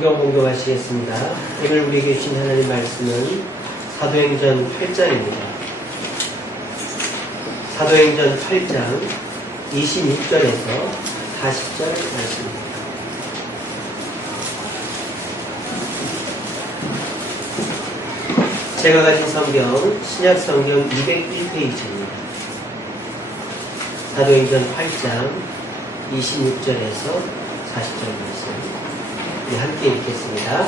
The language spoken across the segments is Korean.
성경 공독하시겠습니다. 오늘 우리에게 주신 하나님 말씀은 사도행전 8장입니다. 사도행전 8장 26절에서 40절 말씀입니다. 제가 가진 성경, 신약 성경 201페이지입니다. 사도행전 8장 26절에서 40절 말씀. 함께 읽겠습니다.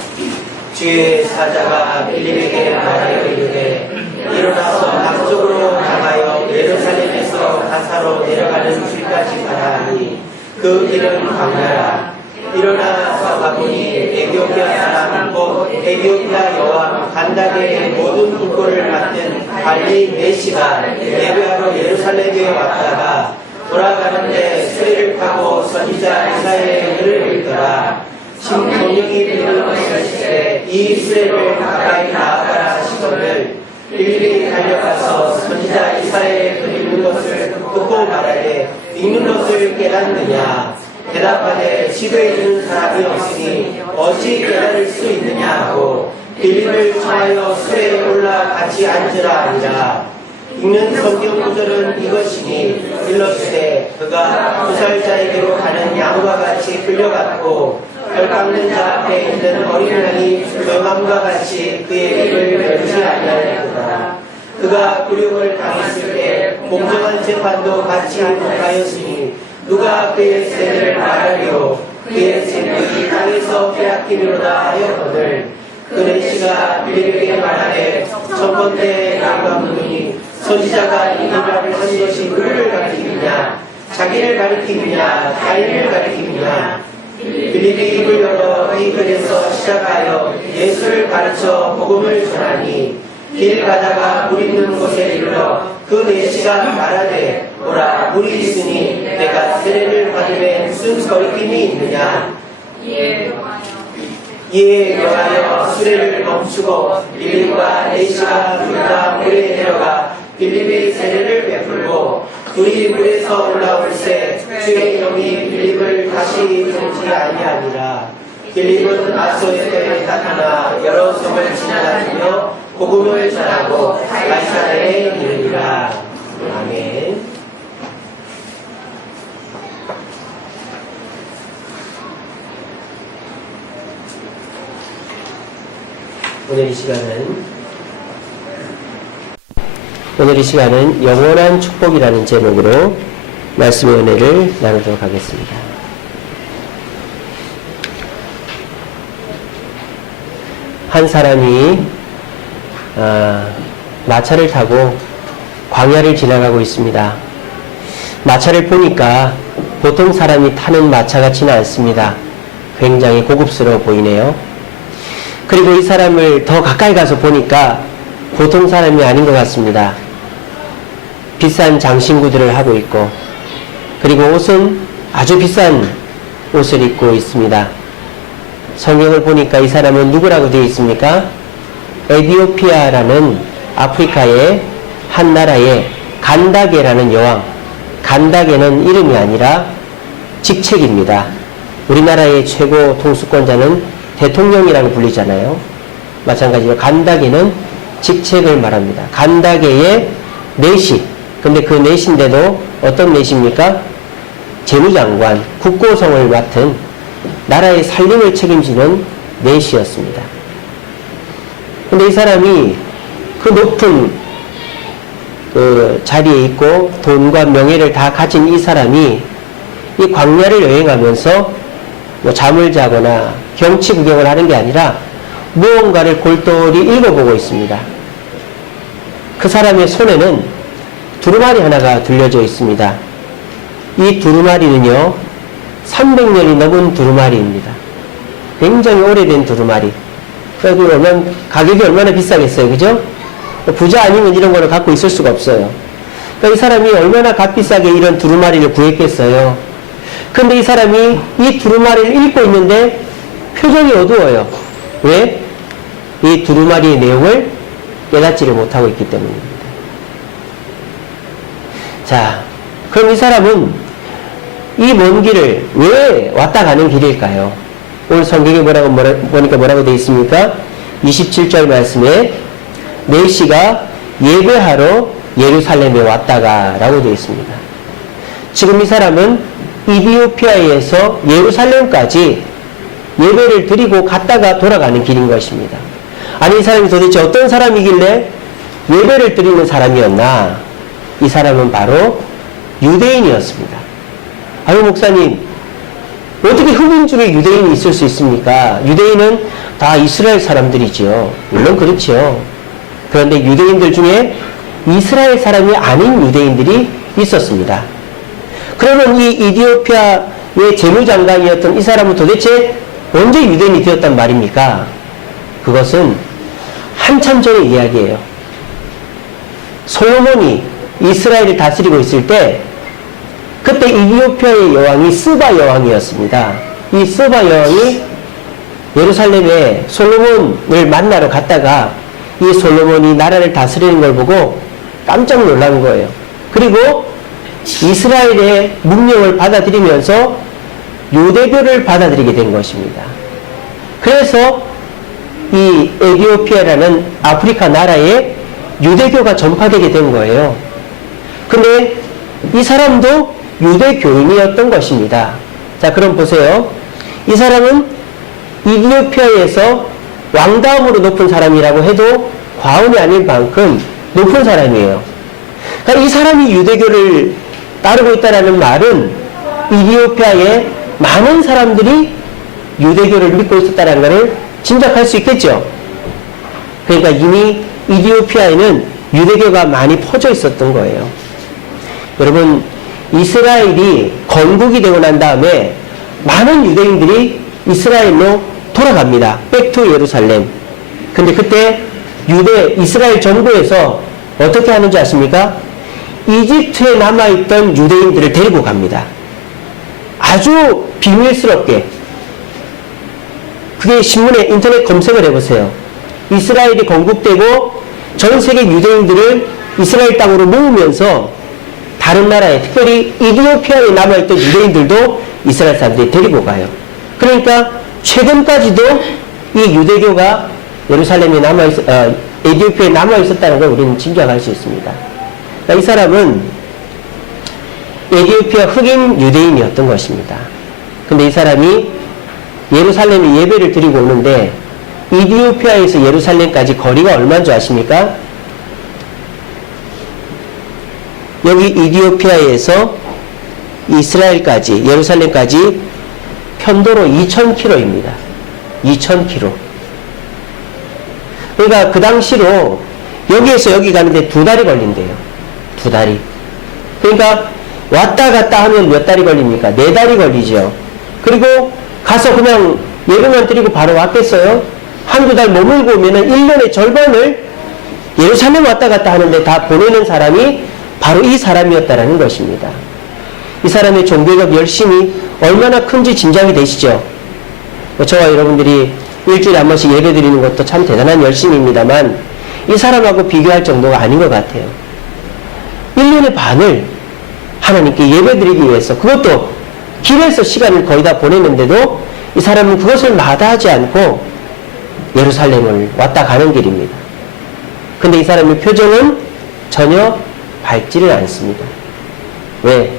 주의 사자가 빌립에게 말하여 이르되 일어나서 남쪽으로 나가여 예루살렘에서 가사로 내려가는 길까지 가라 하니 그 길은 광야라. 일어나서 가보니 에티오피아 사람 곧 에티오피아 여왕 간다게의 모든 국고를 맡은 관리 메시가 예배하러 예루살렘에 왔다가 돌아가는데 수레를 타고 선지자 이사야의 글을 읽더라. 신동영이 빌립을 하시되 이 수레를 가까이 나아가라 하시거늘 빌립이 달려가서 선지자 이사야의 글 읽는 것을 듣고 말하되 읽는 것을 깨닫느냐. 대답하되 집에 있는 사람이 없으니 어찌 깨달을 수 있느냐 하고 빌립을 청하여 수레에 올라 같이 앉으라 하니라. 읽는 성경 구절은 이것이니 일러주되 그가 부살자에게로 가는 양과 같이 끌려갔고 별 깎는 자 앞에 있는 어린 양이 맹암과 같이 그의 입을 열지 아니하였도다. 그가 굴욕을 당했을 때 공정한 재판도 같이 못하였으니 누가 그의 세를 말하리요. 그의 생명이 땅에서 빼앗기미로다 하였거늘 그 메시가 빌립에게 말하되 첫번째 나가 묻으니 선지자가 이 말을 한 것이 누구를 가리키느냐. 자기를 가리키느냐 타인을 가리키느냐. 빌립이 입을 열어 이 글에서 시작하여 예수를 가르쳐 복음을 전하니 길 가다가 물 있는 곳에 이르러 그 메시가 말하되 오라 물이 있으니 내가 세례를 받음에 무슨 거리낌이 있느냐. 이에 명하여 수레를 멈추고 빌립과 메시가 둘 다 물에 내려가 빌립이 세례를 베풀고 둘이 물에서 올라올새 주의 영이 빌립을 다시 들지 아니하니라. 빌립은 아소에에 나타나 여러 성을 지나다니며 복음을 전하고 가이사랴에 이르니라. 아멘. 오늘 이 시간은 영원한 축복이라는 제목으로 말씀의 은혜를 나누도록 하겠습니다. 한 사람이 마차를 타고 광야를 지나가고 있습니다. 마차를 보니까 보통 사람이 타는 마차 같지는 않습니다. 굉장히 고급스러워 보이네요. 그리고 이 사람을 더 가까이 가서 보니까 보통 사람이 아닌 것 같습니다. 비싼 장신구들을 하고 있고, 그리고 옷은 아주 비싼 옷을 입고 있습니다. 성경을 보니까 이 사람은 누구라고 되어 있습니까? 에티오피아라는 아프리카의 한 나라의 간다게라는 여왕. 간다게는 이름이 아니라 직책입니다. 우리나라의 최고 통수권자는 대통령이라고 불리잖아요. 마찬가지로 간다게는 직책을 말합니다. 간다게의 내시. 근데 그 내시인데도 어떤 내시입니까? 재무장관, 국고성을 맡은 나라의 살림을 책임지는 내시였습니다. 근데 이 사람이 그 높은 그 자리에 있고 돈과 명예를 다 가진 이 사람이 이 광야를 여행하면서 뭐 잠을 자거나 경치 구경을 하는 게 아니라 무언가를 골똘히 읽어보고 있습니다. 그 사람의 손에는 두루마리 하나가 들려져 있습니다. 이 두루마리는요 300년이 넘은 두루마리입니다. 굉장히 오래된 두루마리. 그래도 가격이 얼마나 비싸겠어요, 그죠? 부자 아니면 이런 거를 갖고 있을 수가 없어요. 그러니까 이 사람이 얼마나 값비싸게 이런 두루마리를 구했겠어요. 근데 이 사람이 이 두루마리를 읽고 있는데 표정이 어두워요. 왜? 이 두루마리의 내용을 깨닫지를 못하고 있기 때문입니다. 자, 그럼 이 사람은 이 먼 길을 왜 왔다 가는 길일까요? 오늘 성경에 보니까 뭐라고 되어 있습니까? 27절 말씀에 메시가 예배하러 예루살렘에 왔다가 라고 되어 있습니다. 지금 이 사람은 이디오피아에서 예루살렘까지 예배를 드리고 갔다가 돌아가는 길인 것입니다. 아니, 이 사람이 도대체 어떤 사람이길래 예배를 드리는 사람이었나? 이 사람은 바로 유대인이었습니다. 아유, 목사님, 어떻게 흑인 중에 유대인이 있을 수 있습니까? 유대인은 다 이스라엘 사람들이지요. 물론 그렇지요. 그런데 유대인들 중에 이스라엘 사람이 아닌 유대인들이 있었습니다. 그러면 이 이디오피아의 재무장관이었던 이 사람은 도대체 언제 유대인이 되었단 말입니까? 그것은 한참 전의 이야기예요. 솔로몬이 이스라엘을 다스리고 있을 때 그때 이디오피아의 여왕이 스바 여왕이었습니다. 이 스바 여왕이 예루살렘에 솔로몬을 만나러 갔다가 이 솔로몬이 나라를 다스리는 걸 보고 깜짝 놀란 거예요. 그리고 이스라엘의 문명을 받아들이면서 유대교를 받아들이게 된 것입니다. 그래서 이 에티오피아라는 아프리카 나라에 유대교가 전파되게 된 거예요. 근데 이 사람도 유대교인이었던 것입니다. 자, 그럼 보세요. 이 사람은 이디오피아에서 왕다음으로 높은 사람이라고 해도 과언이 아닐 만큼 높은 사람이에요. 그러니까 이 사람이 유대교를 따르고 있다는 말은 이디오피아에 많은 사람들이 유대교를 믿고 있었다는 것을 짐작할 수 있겠죠. 그러니까 이미 이디오피아에는 유대교가 많이 퍼져 있었던 거예요. 여러분, 이스라엘이 건국이 되고 난 다음에 많은 유대인들이 이스라엘로 돌아갑니다. 백투 예루살렘. 근데 그때 이스라엘 정부에서 어떻게 하는지 아십니까? 이집트에 남아있던 유대인들을 데리고 갑니다. 아주 비밀스럽게. 그게 신문에 인터넷 검색을 해보세요. 이스라엘이 건국되고 전 세계 유대인들을 이스라엘 땅으로 모으면서 다른 나라에, 특별히 이디오피아에 남아있던 유대인들도 이스라엘 사람들이 데리고 가요. 그러니까 최근까지도 이 유대교가 예루살렘에 에티오피아에 남아있었다는 걸 우리는 짐작할 수 있습니다. 그러니까 이 사람은 에티오피아 흑인 유대인이었던 것입니다. 근데 이 사람이 예루살렘에 예배를 드리고 오는데 이디오피아에서 예루살렘까지 거리가 얼마인 줄 아십니까? 여기 이디오피아에서 이스라엘까지, 예루살렘까지 편도로 2000km입니다. 2000km. 그러니까 그 당시로 여기에서 여기 가는데 2달이 걸린대요. 2달이. 그러니까 왔다 갔다 하면 몇 달이 걸립니까? 4달이 걸리죠. 그리고 가서 그냥 예배만 드리고 바로 왔겠어요? 한두 달 머물고 오면은 1년의 절반을 예루살렘 왔다 갔다 하는데 다 보내는 사람이 바로 이 사람이었다라는 것입니다. 이 사람의 종교적 열심이 얼마나 큰지 짐작이 되시죠? 저와 여러분들이 일주일에 한 번씩 예배 드리는 것도 참 대단한 열심입니다만 이 사람하고 비교할 정도가 아닌 것 같아요. 1년의 반을 하나님께 예배 드리기 위해서, 그것도 길에서 시간을 거의 다 보내는데도 이 사람은 그것을 마다하지 않고 예루살렘을 왔다 가는 길입니다. 근데 이 사람의 표정은 전혀 밝지를 않습니다. 왜?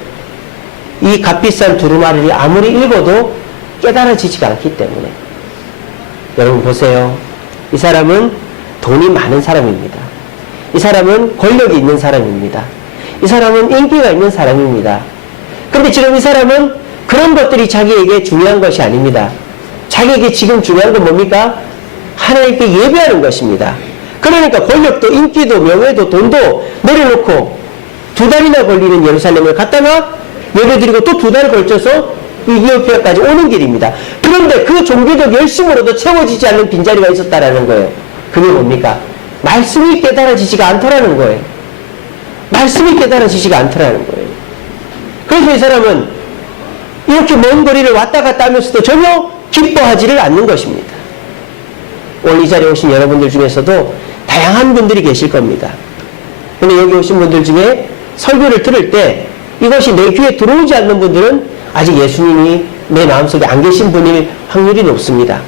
이 값비싼 두루마리를 아무리 읽어도 깨달아지지가 않기 때문에. 여러분 보세요. 이 사람은 돈이 많은 사람입니다. 이 사람은 권력이 있는 사람입니다. 이 사람은 인기가 있는 사람입니다. 근데 지금 이 사람은 그런 것들이 자기에게 중요한 것이 아닙니다. 자기에게 지금 중요한 건 뭡니까? 하나님께 예배하는 것입니다. 그러니까 권력도 인기도 명예도 돈도 내려놓고 2달이나 걸리는 예루살렘을 갔다가 예배드리고 또 2달을 걸쳐서 이디오피아까지 오는 길입니다. 그런데 그 종교적 열심으로도 채워지지 않는 빈자리가 있었다라는 거예요. 그게 뭡니까? 말씀이 깨달아지지가 않더라는 거예요. 말씀이 깨달아지지가 않더라는 거예요. 그래서 이 사람은 이렇게 먼 거리를 왔다 갔다 하면서도 전혀 기뻐하지를 않는 것입니다. 오늘 이 자리에 오신 여러분들 중에서도 다양한 분들이 계실 겁니다. 근데 여기 오신 분들 중에 설교를 들을 때 이것이 내 귀에 들어오지 않는 분들은 아직 예수님이 내 마음속에 안 계신 분일 확률이 높습니다.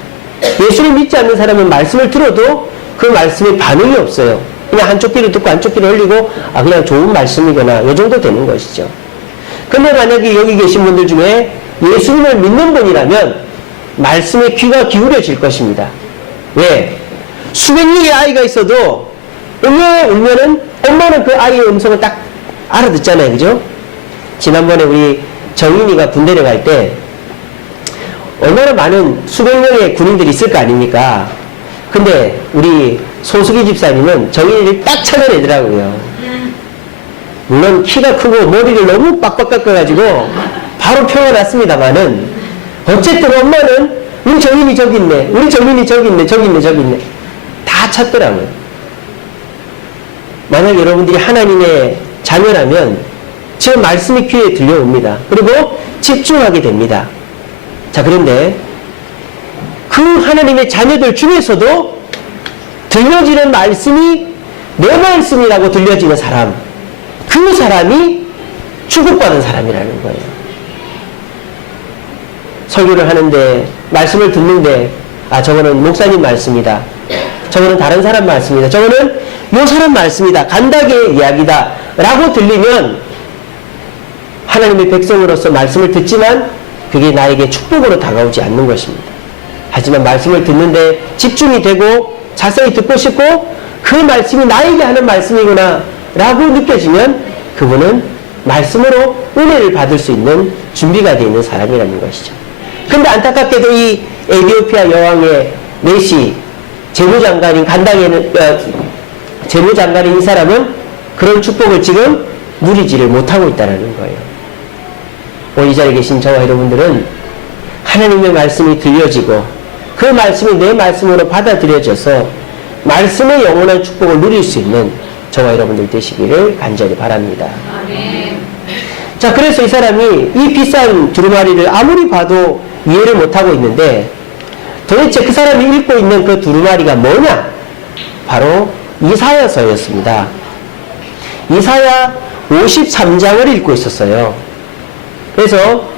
예수를 믿지 않는 사람은 말씀을 들어도 그 말씀에 반응이 없어요. 그냥 한쪽 귀로 듣고 한쪽 귀로 흘리고 그냥 좋은 말씀이거나 이 정도 되는 것이죠. 근데 만약에 여기 계신 분들 중에 예수님을 믿는 분이라면 말씀에 귀가 기울여질 것입니다. 왜? 수백 명의 아이가 있어도 울면은 엄마는 그 아이의 음성을 딱 알아듣잖아요. 그죠? 지난번에 우리 정인이가 군대를 갈 때 얼마나 많은 수백 명의 군인들이 있을 거 아닙니까? 근데 우리 소수기 집사님은 정인이를 딱 찾아내더라고요. 물론 키가 크고 머리를 너무 빡빡 깎아가지고 바로 표가 났습니다만은 어쨌든 엄마는 우리 정인이 저기 있네, 우리 정인이 저기 있네, 저기 있네, 저기 있네 다 찾더라고요. 만약 여러분들이 하나님의 자녀라면 지금 말씀이 귀에 들려옵니다. 그리고 집중하게 됩니다. 자, 그런데 그 하나님의 자녀들 중에서도 들려지는 말씀이 내 말씀이라고 들려지는 사람, 그 사람이 축복받은 사람이라는 거예요. 설교를 하는데 말씀을 듣는데 저거는 목사님 말씀이다, 저거는 다른 사람 말씀이다, 저거는 요 사람 말씀이다, 간다게의 이야기다 라고 들리면 하나님의 백성으로서 말씀을 듣지만 그게 나에게 축복으로 다가오지 않는 것입니다. 하지만 말씀을 듣는데 집중이 되고 자세히 듣고 싶고 그 말씀이 나에게 하는 말씀이구나 라고 느껴지면 그분은 말씀으로 은혜를 받을 수 있는 준비가 되어 있는 사람이라는 것이죠. 근데 안타깝게도 이 에티오피아 여왕의 메시 재무장관인 재무장관인 이 사람은 그런 축복을 지금 누리지를 못하고 있다는 거예요. 오늘 이 자리에 계신 저와 여러분들은 하나님의 말씀이 들려지고 그 말씀이 내 말씀으로 받아들여져서 말씀의 영원한 축복을 누릴 수 있는 저와 여러분들 되시기를 간절히 바랍니다. 아멘. 자, 그래서 이 사람이 이 비싼 두루마리를 아무리 봐도 이해를 못하고 있는데 도대체 그 사람이 읽고 있는 그 두루마리가 뭐냐? 바로 이사야서였습니다. 이사야 53장을 읽고 있었어요. 그래서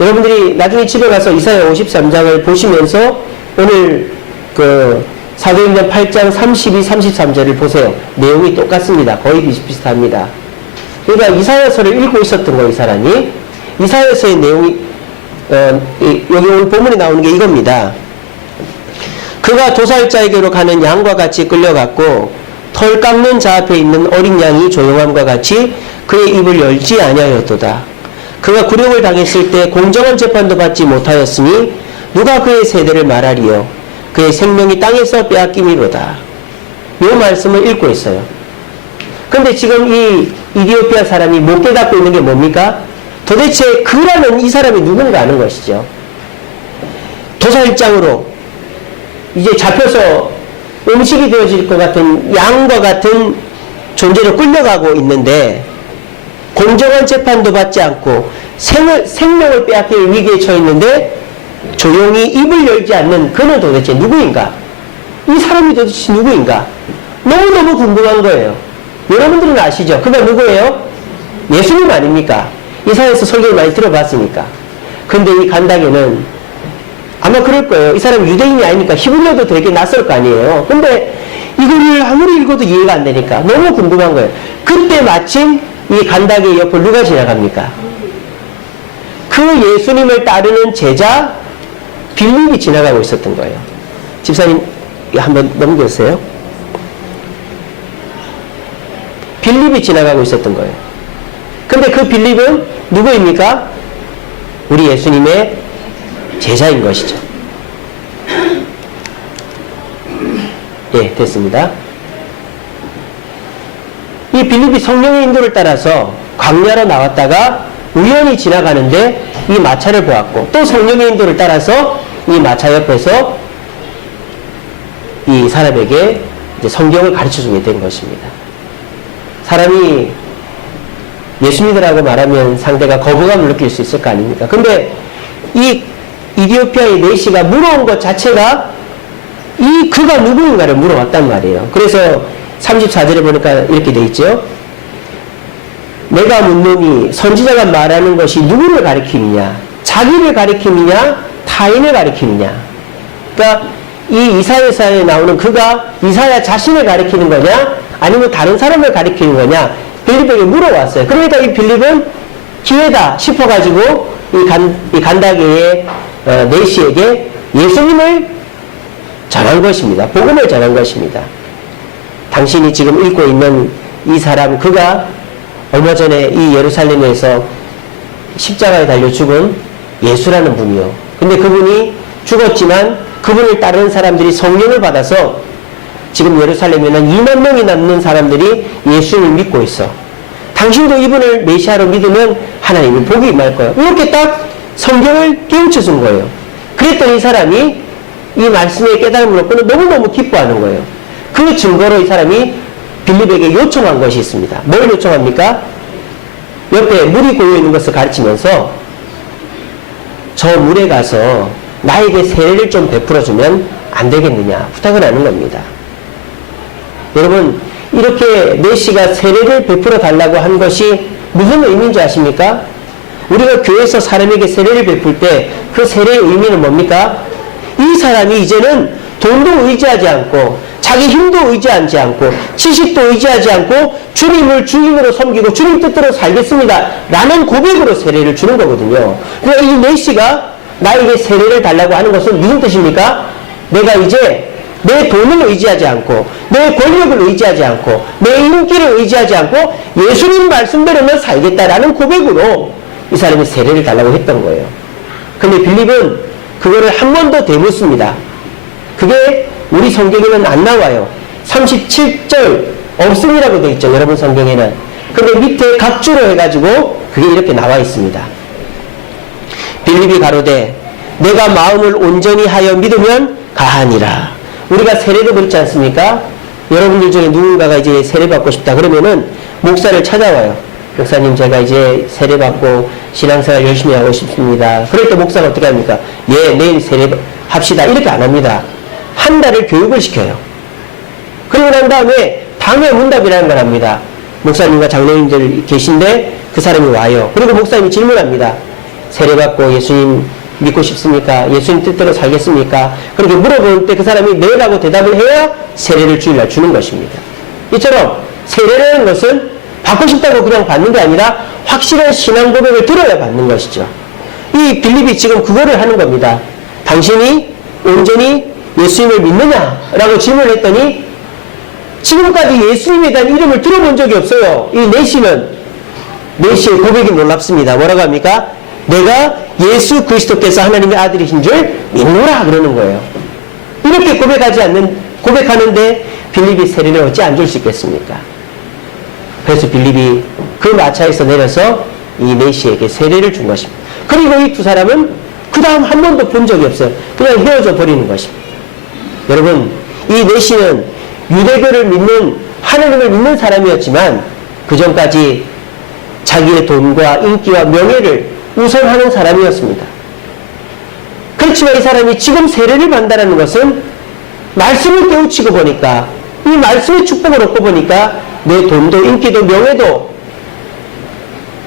여러분들이 나중에 집에 가서 이사야 53장을 보시면서 오늘 그 사도행전 8장 32, 33절을 보세요. 내용이 똑같습니다. 거의 비슷비슷합니다. 그러니까 이사야서를 읽고 있었던 거, 이 사람이. 이사야서의 내용이 여기 오늘 본문에 나오는 게 이겁니다. 그가 도살자에게로 가는 양과 같이 끌려갔고 털 깎는 자 앞에 있는 어린 양이 조용함과 같이 그의 입을 열지 아니하였도다. 그가 굴욕을 당했을 때 공정한 재판도 받지 못하였으니 누가 그의 세대를 말하리요. 그의 생명이 땅에서 빼앗김이로다. 이 말씀을 읽고 있어요. 근데 지금 이 이디오피아 사람이 못 깨닫고 있는 게 뭡니까? 도대체 그라는 이 사람이 누군가 하는 것이죠. 도살장으로 이제 잡혀서 음식이 되어질 것 같은 양과 같은 존재로 끌려가고 있는데 공정한 재판도 받지 않고 생명을 빼앗길 위기에 처해 있는데 조용히 입을 열지 않는 그는 도대체 누구인가? 이 사람이 도대체 누구인가? 너무너무 궁금한 거예요. 여러분들은 아시죠? 그가 누구예요? 예수님 아닙니까? 이사야에서 설교를 많이 들어봤으니까. 근데 이 간다게는 아마 그럴 거예요. 이 사람이 유대인이 아니니까 히브리어도 되게 낯설 거 아니에요. 근데 이거를 아무리 읽어도 이해가 안 되니까 너무 궁금한 거예요. 그때 마침 이 간다게 옆을 누가 지나갑니까? 그 예수님을 따르는 제자 빌립이 지나가고 있었던 거예요. 집사님 한번 넘겨주세요. 빌립이 지나가고 있었던 거예요. 근데 그 빌립은 누구입니까? 우리 예수님의 제자인 것이죠. 예, 됐습니다. 이 빌립이 성령의 인도를 따라서 광야로 나왔다가 우연히 지나가는데 이 마차를 보았고 또 성령의 인도를 따라서 이 마차 옆에서 이 사람에게 이제 성경을 가르쳐주게 된 것입니다. 사람이 예수 믿으라고 말하면 상대가 거부감을 느낄 수 있을 거 아닙니까? 근데 이 이디오피아의 내시가 물어온 것 자체가 이 그가 누구인가를 물어왔단 말이에요. 그래서 34절에 보니까 이렇게 돼 있죠. 내가 묻노니 선지자가 말하는 것이 누구를 가리키느냐? 자기를 가리키느냐 타인을 가리키느냐. 그러니까 이 이사야서에 나오는 그가 이사야 자신을 가리키는 거냐 아니면 다른 사람을 가리키는 거냐 빌립에게 물어왔어요. 그러니까 이 빌립은 기회다 싶어가지고 이 간다게의 내시에게 예수님을 전한 것입니다. 복음을 전한 것입니다. 당신이 지금 읽고 있는 이 사람, 그가 얼마 전에 이 예루살렘에서 십자가에 달려 죽은 예수라는 분이요. 근데 그분이 죽었지만 그분을 따르는 사람들이 성령을 받아서 지금 예루살렘에는 2만 명이 남는 사람들이 예수를 믿고 있어. 당신도 이분을 메시아로 믿으면 하나님의 복이 임할 거예요. 이렇게 딱 성경을 깨우쳐 준 거예요. 그랬더니 이 사람이 이 말씀의 깨달음을 얻고는 너무너무 기뻐하는 거예요. 그 증거로 이 사람이 빌립에게 요청한 것이 있습니다. 뭘 요청합니까? 옆에 물이 고여 있는 것을 가르치면서 저 물에 가서 나에게 세례를 좀 베풀어주면 안 되겠느냐 부탁을 하는 겁니다. 여러분, 이렇게 메시가 세례를 베풀어 달라고 한 것이 무슨 의미인지 아십니까? 우리가 교회에서 사람에게 세례를 베풀 때 그 세례의 의미는 뭡니까? 이 사람이 이제는 돈도 의지하지 않고 자기 힘도 의지하지 않고 지식도 의지하지 않고 주님을 주인으로 섬기고 주님 뜻대로 살겠습니다 라는 고백으로 세례를 주는 거거든요. 그러니까 이 메시가 나에게 세례를 달라고 하는 것은 무슨 뜻입니까? 내가 이제 내 돈을 의지하지 않고 내 권력을 의지하지 않고 내 인기를 의지하지 않고 예수님 말씀대로만 살겠다라는 고백으로 이 사람이 세례를 달라고 했던 거예요. 근데 빌립은 그거를 한 번도 되묻습니다. 그게 우리 성경에는 안 나와요. 37절 없음이라고 되어 있죠. 여러분 성경에는. 근데 밑에 각주로 해가지고 그게 이렇게 나와 있습니다. 빌립이 가로되 내가 마음을 온전히 하여 믿으면 가하니라. 우리가 세례도 그렇지 않습니까? 여러분들 중에 누군가가 이제 세례받고 싶다 그러면은 목사를 찾아와요. 목사님, 제가 이제 세례받고 신앙생활 열심히 하고 싶습니다. 그럴 때 목사가 어떻게 합니까? 예, 내일 세례합시다. 이렇게 안 합니다. 한 달을 교육을 시켜요. 그리고 난 다음에 방해문답이라는 걸 합니다. 목사님과 장로님들 계신데 그 사람이 와요. 그리고 목사님이 질문합니다. 세례받고 예수님 믿고 싶습니까? 예수님 뜻대로 살겠습니까? 그렇게 물어볼 때 그 사람이 네라고 대답을 해야 세례를 주일날 주는 것입니다. 이처럼 세례라는 것은 받고 싶다고 그냥 받는 게 아니라 확실한 신앙 고백을 들어야 받는 것이죠. 이 빌립이 지금 그거를 하는 겁니다. 당신이 온전히 예수님을 믿느냐라고 질문을 했더니 지금까지 예수님에 대한 이름을 들어본 적이 없어요. 이 내시의 고백이 놀랍습니다. 뭐라고 합니까? 내가 예수 그리스도께서 하나님의 아들이신 줄 믿노라 그러는 거예요. 이렇게 고백하는데 빌립이 세례를 어찌 안 줄 수 있겠습니까? 그래서 빌립이 그 마차에서 내려서 이 내시에게 세례를 준 것입니다. 그리고 이 두 사람은 그 다음 한 번도 본 적이 없어요. 그냥 헤어져 버리는 것입니다. 여러분, 이 내시는 유대교를 믿는, 하나님을 믿는 사람이었지만 그 전까지 자기의 돈과 인기와 명예를 우선하는 사람이었습니다. 그렇지만 이 사람이 지금 세례를 받는다는 것은 말씀을 깨우치고 보니까, 이 말씀의 축복을 얻고 보니까 내 돈도 인기도 명예도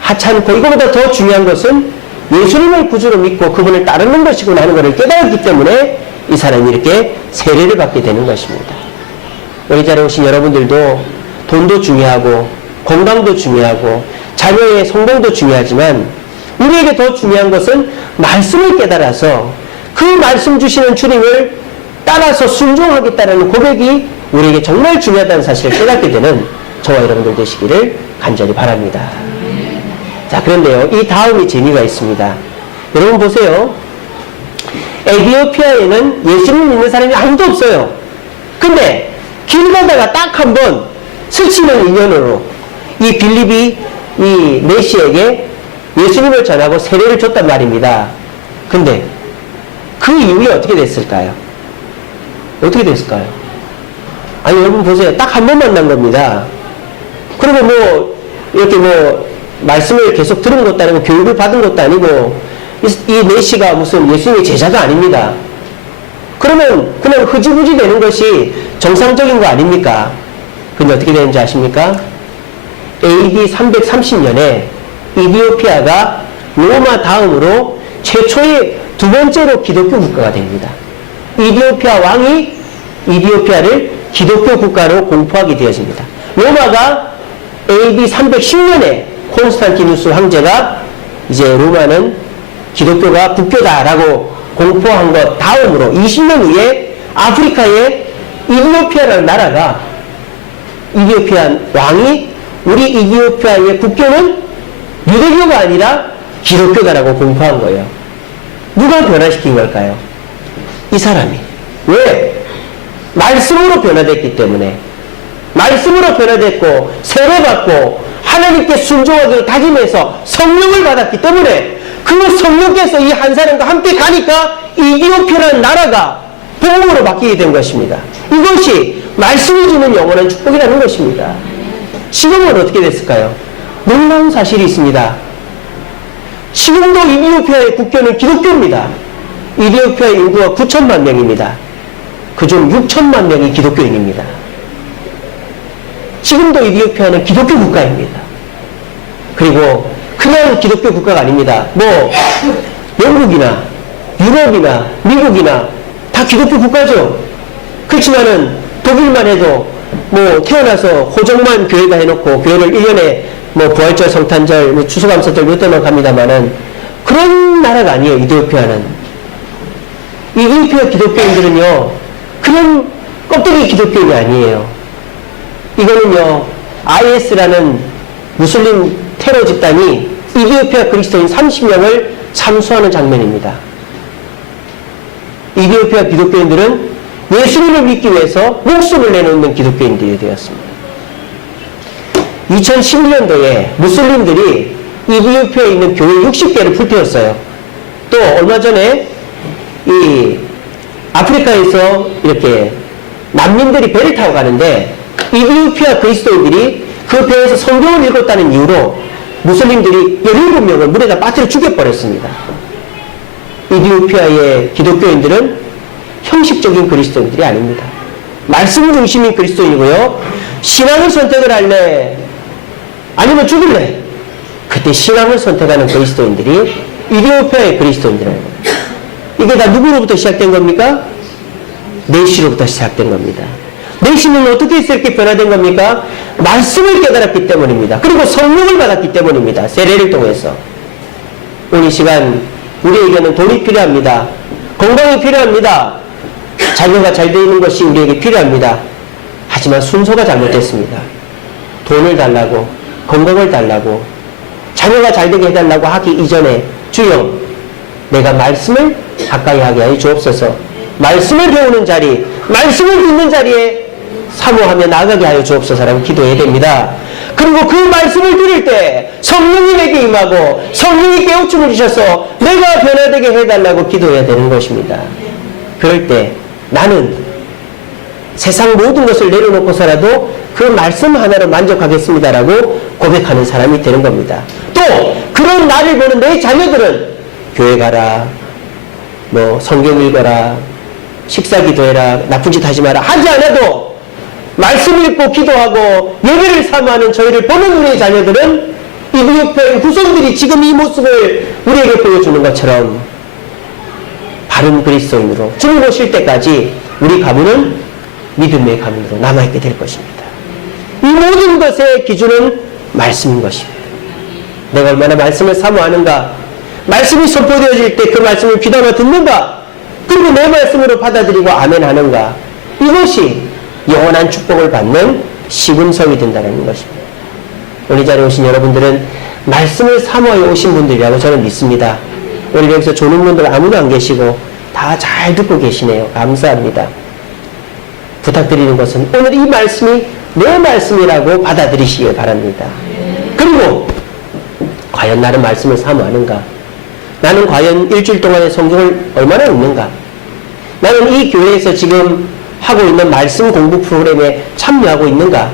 하찮고 이거보다 더 중요한 것은 예수님을 구주로 믿고 그분을 따르는 것이구나 하는 것을 깨달았기 때문에 이 사람이 이렇게 세례를 받게 되는 것입니다. 여기 자리에 오신 여러분들도 돈도 중요하고 건강도 중요하고 자녀의 성공도 중요하지만 우리에게 더 중요한 것은 말씀을 깨달아서 그 말씀 주시는 주님을 따라서 순종하겠다는 고백이 우리에게 정말 중요하다는 사실을 깨닫게 되는 저와 여러분들 되시기를 간절히 바랍니다. 자, 그런데요, 이 다음이 재미가 있습니다. 여러분 보세요. 에티오피아에는 예수를 믿는 사람이 아무도 없어요. 근데 길 가다가 딱 한 번 스치는 인연으로 이 빌립이 이 내시에게 예수님을 전하고 세례를 줬단 말입니다. 근데 그 이후에 어떻게 됐을까요? 어떻게 됐을까요? 아니, 여러분 보세요. 딱 한 번 만난 겁니다. 그리고 뭐 이렇게 뭐 말씀을 계속 들은 것도 아니고 교육을 받은 것도 아니고 이 내시가 무슨 예수님의 제자도 아닙니다. 그러면 그냥 흐지부지 되는 것이 정상적인 거 아닙니까? 근데 어떻게 되는지 아십니까? AD 330년에 이디오피아가 로마 다음으로 최초의 두 번째로 기독교 국가가 됩니다. 이디오피아 왕이 이디오피아를 기독교 국가로 공포하게 되어집니다. 로마가 AD 310년에 콘스탄티누스 황제가 이제 로마는 기독교가 국교다라고 공포한 것 다음으로 20년 후에 아프리카의 이디오피아라는 나라가 이디오피아 왕이 우리 이디오피아의 국교는 유대교가 아니라 기독교다라고 공포한 거예요. 누가 변화시킨 걸까요? 이 사람이. 왜? 말씀으로 변화됐기 때문에. 말씀으로 변화됐고 세례받고 하나님께 순종하기를 다짐해서 성령을 받았기 때문에 그 성령께서 이 한 사람과 함께 가니까 이디오피아라는 나라가 복음으로 바뀌게 된 것입니다. 이것이 말씀이 주는 영원한 축복이라는 것입니다. 지금은 어떻게 됐을까요? 놀라운 사실이 있습니다. 지금도 이디오피아의 국교는 기독교입니다. 이디오피아 인구가 9천만 명입니다. 그중 6천만 명이 기독교인입니다. 지금도 이디오피아는 기독교 국가입니다. 그리고 그냥 기독교 국가가 아닙니다. 뭐 영국이나 유럽이나 미국이나 다 기독교 국가죠. 그렇지만은 독일만 해도 뭐 태어나서 호적만 교회가 해놓고 교회를 1년에 뭐 부활절, 성탄절, 뭐 추수감사절 몇 대만 갑니다만은 그런 나라가 아니에요. 이디오피아는. 이디오피아 기독교인들은요 그런 껍데기 기독교인이 아니에요. 이거는요 IS라는 무슬림 테러 집단이 이디오피아 그리스도인 30명을 참수하는 장면입니다. 이디오피아 기독교인들은 예수님을 믿기 위해서 목숨을 내놓는 기독교인들이 되었습니다. 2011년도에 무슬림들이 이디오피아에 있는 교회 60개를 불태웠어요. 또 얼마 전에 이 아프리카에서 이렇게 난민들이 배를 타고 가는데 이디오피아 그리스도인들이 그 배에서 성경을 읽었다는 이유로 무슬림들이 17명을 물에다 빠뜨려 죽여버렸습니다. 이디오피아의 기독교인들은 형식적인 그리스도인들이 아닙니다. 말씀 중심인 그리스도인이고요. 신앙을 선택을 할래? 아니면 죽을래? 그때 신앙을 선택하는 그리스도인들이 이디오피아의 그리스도인들이에요. 이게 다 누구로부터 시작된 겁니까? 내시로부터 시작된 겁니다. 내시는 어떻게 해서 이렇게 변화된 겁니까? 말씀을 깨달았기 때문입니다. 그리고 성령을 받았기 때문입니다. 세례를 통해서. 오늘 이 시간 우리에게는 돈이 필요합니다. 건강이 필요합니다. 자녀가 잘 되는 것이 우리에게 필요합니다. 하지만 순서가 잘못됐습니다. 돈을 달라고, 건강을 달라고, 자녀가 잘 되게 해달라고 하기 이전에 주여 내가 말씀을 가까이 하게 하여 주옵소서. 말씀을 배우는 자리, 말씀을 듣는 자리에 사모하며 나아가게 하여 주옵소서라고 기도해야 됩니다. 그리고 그 말씀을 들을 때 성령이 내게 임하고 성령이 깨우침을 주셔서 내가 변화되게 해달라고 기도해야 되는 것입니다. 그럴 때 나는 세상 모든 것을 내려놓고서라도 그 말씀 하나로 만족하겠습니다라고 고백하는 사람이 되는 겁니다. 또 그런 나를 보는 내 자녀들은 교회 가라, 뭐 성경 읽어라, 식사 기도해라, 나쁜 짓 하지 마라 하지 않아도 말씀 읽고 기도하고 예배를 사모하는 저희를 보는 우리의 자녀들은 이디오피아의 후손들이 지금 이 모습을 우리에게 보여주는 것처럼 바른 그리스도인으로 주님 오실 때까지 우리 가문은 믿음의 가문으로 남아있게 될 것입니다. 이 모든 것의 기준은 말씀인 것입니다. 내가 얼마나 말씀을 사모하는가, 말씀이 선포되어질 때 그 말씀을 귀담아 듣는가, 그리고 내 말씀으로 받아들이고 아멘 하는가, 이것이 영원한 축복을 받는 시금석이 된다는 것입니다. 오늘 이 자리에 오신 여러분들은 말씀을 사모하여 오신 분들이라고 저는 믿습니다. 오늘 여기서 조는 분들 아무도 안 계시고 다 잘 듣고 계시네요. 감사합니다. 부탁드리는 것은 오늘 이 말씀이 내 말씀이라고 받아들이시길 바랍니다. 그리고 과연 나는 말씀을 사모하는가? 나는 과연 일주일 동안의 성경을 얼마나 읽는가? 나는 이 교회에서 지금 하고 있는 말씀 공부 프로그램에 참여하고 있는가?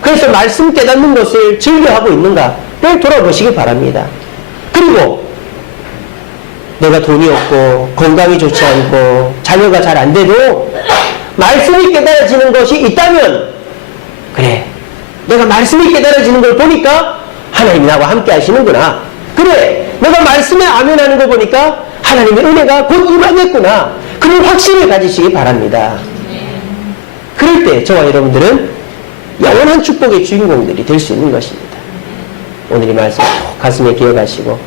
그래서 말씀 깨닫는 것을 즐겨하고 있는가? 를 돌아보시기 바랍니다. 그리고 내가 돈이 없고 건강이 좋지 않고 자녀가 잘 안 돼도 말씀이 깨달아지는 것이 있다면 그래, 내가 말씀이 깨달아지는 걸 보니까 하나님이 나와 함께 하시는구나. 그래, 내가 말씀에 아멘하는 거 보니까 하나님의 은혜가 곧 임하겠구나. 그런 확신을 가지시기 바랍니다. 그럴 때 저와 여러분들은 영원한 축복의 주인공들이 될 수 있는 것입니다. 오늘 이 말씀 꼭 가슴에 기억하시고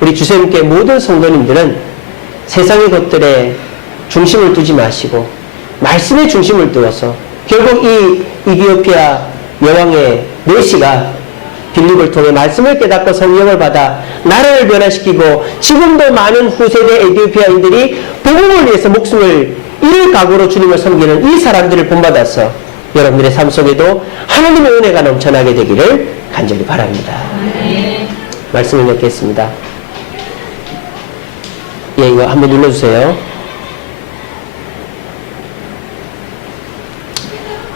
우리 주님께 모든 성도님들은 세상의 것들에 중심을 두지 마시고 말씀의 중심을 두어서 결국 이 이디오피아 여왕의 내시가 빌립을 통해 말씀을 깨닫고 성령을 받아 나라를 변화시키고 지금도 많은 후세대 에티오피아인들이 복음을 위해서 목숨을 잃을 각오로 주님을 섬기는 이 사람들을 본받아서 여러분들의 삶 속에도 하나님의 은혜가 넘쳐나게 되기를 간절히 바랍니다. 말씀을 맺겠습니다. 예, 이거 한번 눌러주세요.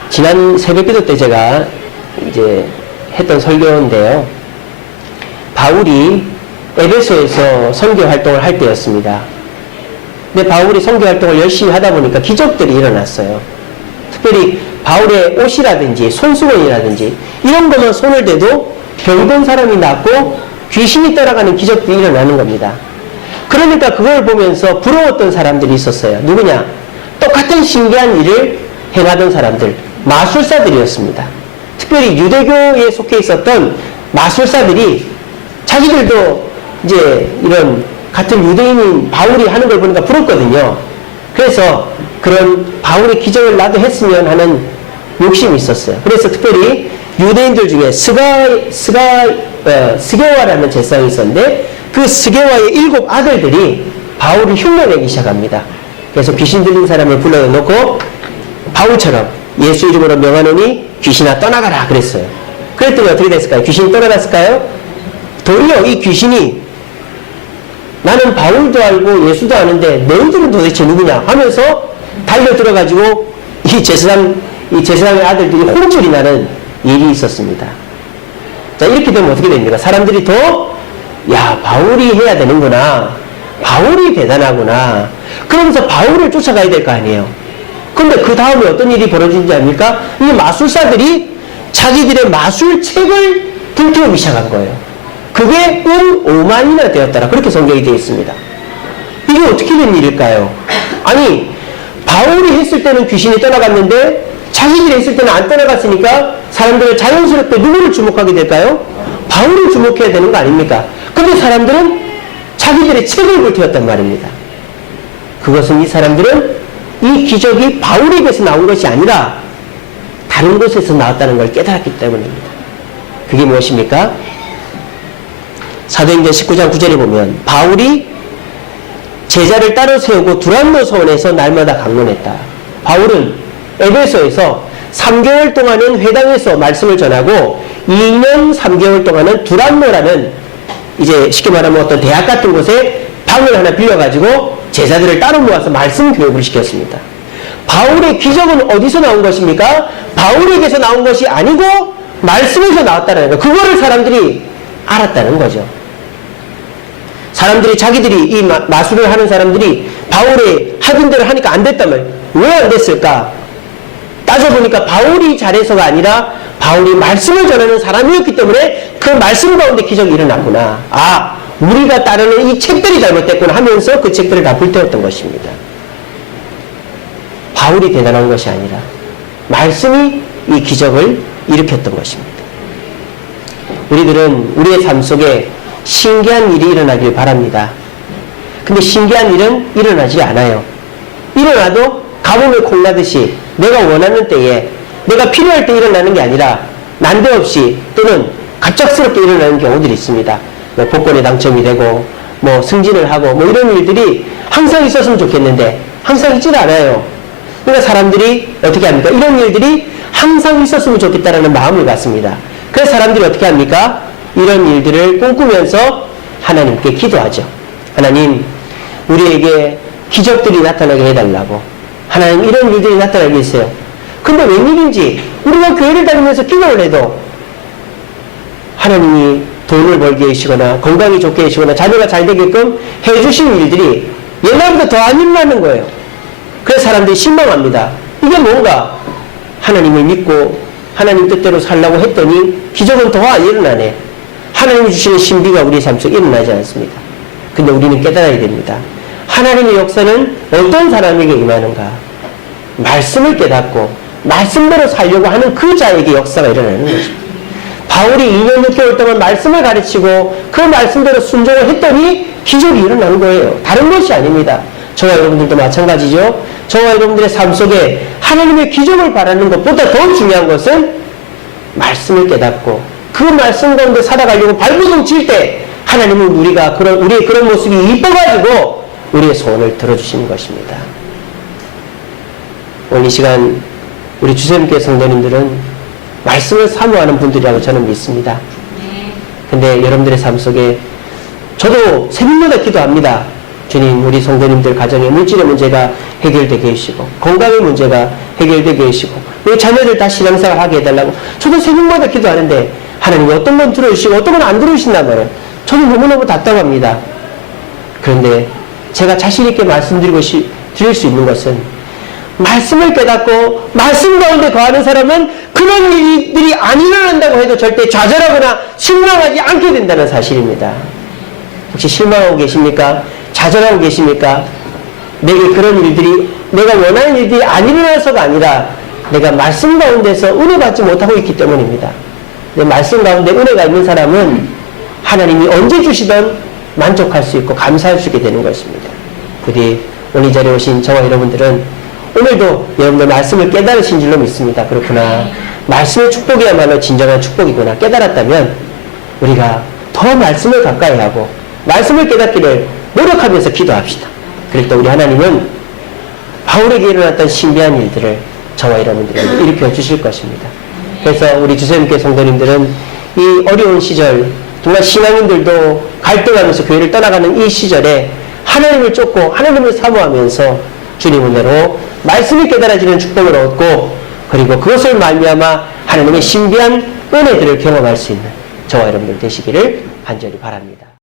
지난 새벽기도 때 제가 이제 했던 설교인데요. 바울이 에베소에서 선교 활동을 할 때였습니다. 근데 바울이 선교 활동을 열심히 하다 보니까 기적들이 일어났어요. 특별히 바울의 옷이라든지 손수건이라든지 이런 것만 손을 대도 병든 사람이 낫고 귀신이 떠나가는 기적들이 일어나는 겁니다. 그러니까 그걸 보면서 부러웠던 사람들이 있었어요. 누구냐? 똑같은 신기한 일을 행하던 사람들, 마술사들이었습니다. 특별히 유대교에 속해 있었던 마술사들이 자기들도 이제 이런 같은 유대인인 바울이 하는 걸 보니까 부럽거든요. 그래서 그런 바울의 기적을 나도 했으면 하는 욕심이 있었어요. 그래서 특별히 유대인들 중에 스게와라는 제사장이 있었는데 그 스게와의 7 아들들이 바울을 흉내내기 시작합니다. 그래서 귀신 들린 사람을 불러놓고 바울처럼 예수 이름으로 명하노니 귀신아 떠나가라 그랬어요. 그랬더니 어떻게 됐을까요? 귀신이 떠나갔을까요? 도리어 이 귀신이 나는 바울도 알고 예수도 아는데 너희들은 도대체 누구냐 하면서 달려 들어가지고 이 제사장의 아들들이 혼쭐이 나는 일이 있었습니다. 자, 이렇게 되면 어떻게 됩니까? 사람들이 야, 바울이 해야 되는구나. 바울이 대단하구나. 그러면서 바울을 쫓아가야 될 거 아니에요. 근데 그 다음에 어떤 일이 벌어진지 압니까? 이 마술사들이 자기들의 마술책을 불태우기 시작한 거예요. 그게 5만이나 되었더라. 그렇게 성경이 되어 있습니다. 이게 어떻게 된 일일까요? 아니, 바울이 했을 때는 귀신이 떠나갔는데 자기들이 했을 때는 안 떠나갔으니까 사람들은 자연스럽게 누구를 주목하게 될까요? 바울을 주목해야 되는 거 아닙니까? 근데 사람들은 자기들의 책을 불태웠단 말입니다. 그것은 이 사람들은 이 기적이 바울에게서 나온 것이 아니라 다른 곳에서 나왔다는 걸 깨달았기 때문입니다. 그게 무엇입니까? 사도행전 19장 9절에 보면 바울이 제자를 따로 세우고 두란노 서원에서 날마다 강론했다. 바울은 에베소에서 3개월 동안은 회당에서 말씀을 전하고 2년 3개월 동안은 두란노라는 이제 쉽게 말하면 어떤 대학 같은 곳에 방을 하나 빌려가지고 제자들을 따로 모아서 말씀 교육을 시켰습니다. 바울의 기적은 어디서 나온 것입니까? 바울에게서 나온 것이 아니고 말씀에서 나왔다는 거. 그거를 사람들이 알았다는 거죠. 사람들이 자기들이 이 마술을 하는 사람들이 바울의 하던 대로 하니까 안 됐다면 왜 안 됐을까? 따져보니까 바울이 잘해서가 아니라 바울이 말씀을 전하는 사람이었기 때문에 그 말씀 가운데 기적이 일어났구나. 아, 우리가 따르는 이 책들이 잘못됐구나 하면서 그 책들을 다 불태웠던 것입니다. 바울이 대단한 것이 아니라 말씀이 이 기적을 일으켰던 것입니다. 우리들은 우리의 삶 속에 신기한 일이 일어나길 바랍니다. 근데 신기한 일은 일어나지 않아요. 일어나도 가뭄에 콩나듯이 내가 원하는 때에 내가 필요할 때 일어나는 게 아니라 난데없이 또는 갑작스럽게 일어나는 경우들이 있습니다. 뭐 복권에 당첨이 되고 뭐 승진을 하고 뭐 이런 일들이 항상 있었으면 좋겠는데 항상 있질 않아요. 그러니까 사람들이 어떻게 합니까? 이런 일들이 항상 있었으면 좋겠다라는 마음을 갖습니다. 그래서 사람들이 어떻게 합니까? 이런 일들을 꿈꾸면서 하나님께 기도하죠. 하나님, 우리에게 기적들이 나타나게 해달라고. 하나님, 이런 일들이 나타나게 했어요. 근데 웬일인지 우리가 교회를 다니면서 기도를 해도 하나님이 돈을 벌게 해주시거나 건강이 좋게 해주시거나 자녀가 잘 되게끔 해주신 일들이 옛날보다 더 안 일어나는 거예요. 그래서 사람들이 실망합니다. 이게 뭔가 하나님을 믿고 하나님 뜻대로 살라고 했더니 기적은 더 안 일어나네. 하나님이 주시는 신비가 우리의 삶 속에 일어나지 않습니다. 근데 우리는 깨달아야 됩니다. 하나님의 역사는 어떤 사람에게 임하는가? 말씀을 깨닫고 말씀대로 살려고 하는 그 자에게 역사가 일어나는 것입니다. 바울이 2년 6개월 동안 말씀을 가르치고 그 말씀대로 순종을 했더니 기적이 일어난 거예요. 다른 것이 아닙니다. 저와 여러분들도 마찬가지죠. 저와 여러분들의 삶 속에 하나님의 기적을 바라는 것보다 더 중요한 것은 말씀을 깨닫고 그 말씀 가운데 살아가려고 발버둥 칠 때 하나님은 우리의 그런 모습이 이뻐가지고 우리의 소원을 들어주시는 것입니다. 오늘 이 시간 우리 주샘교회 성도님들은 말씀을 사모하는 분들이라고 저는 믿습니다. 근데 여러분들의 삶 속에 저도 새벽마다 기도합니다. 주님, 우리 성도님들 가정의 물질의 문제가 해결되게 해주시고 건강의 문제가 해결되게 해주시고 우리 자녀들 다 신앙생활 하게 해달라고 저도 새벽마다 기도하는데 하나님이 어떤 건 들어주시고 어떤 건 안 들어주신다면 저는 너무너무 답답합니다. 그런데 제가 자신있게 말씀드릴 수 있는 것은 말씀을 깨닫고 말씀 가운데 거하는 사람은 그런 일들이 안 일어난다고 해도 절대 좌절하거나 실망하지 않게 된다는 사실입니다. 혹시 실망하고 계십니까? 좌절하고 계십니까? 내게 그런 일들이 내가 원하는 일들이 안 일어나서가 아니라 내가 말씀 가운데서 은혜 받지 못하고 있기 때문입니다. 내 말씀 가운데 은혜가 있는 사람은 하나님이 언제 주시든 만족할 수 있고 감사할 수 있게 되는 것입니다. 부디 오늘 이 자리에 오신 저와 여러분들은 오늘도 여러분들 말씀을 깨달으신 줄로 믿습니다. 그렇구나. 말씀의 축복이야말로 진정한 축복이구나. 깨달았다면 우리가 더 말씀을 가까이 하고 말씀을 깨닫기를 노력하면서 기도합시다. 그럴 때 우리 하나님은 바울에게 일어났던 신비한 일들을 저와 여러분들에게 일으켜 주실 것입니다. 그래서 우리 주선교회 성도님들은 이 어려운 시절 정말 신앙인들도 갈등하면서 교회를 떠나가는 이 시절에 하나님을 쫓고 하나님을 사모하면서 주님 은혜로 말씀이 깨달아지는 축복을 얻고 그리고 그것을 말미암아 하나님의 신비한 은혜들을 경험할 수 있는 저와 여러분들 되시기를 간절히 바랍니다.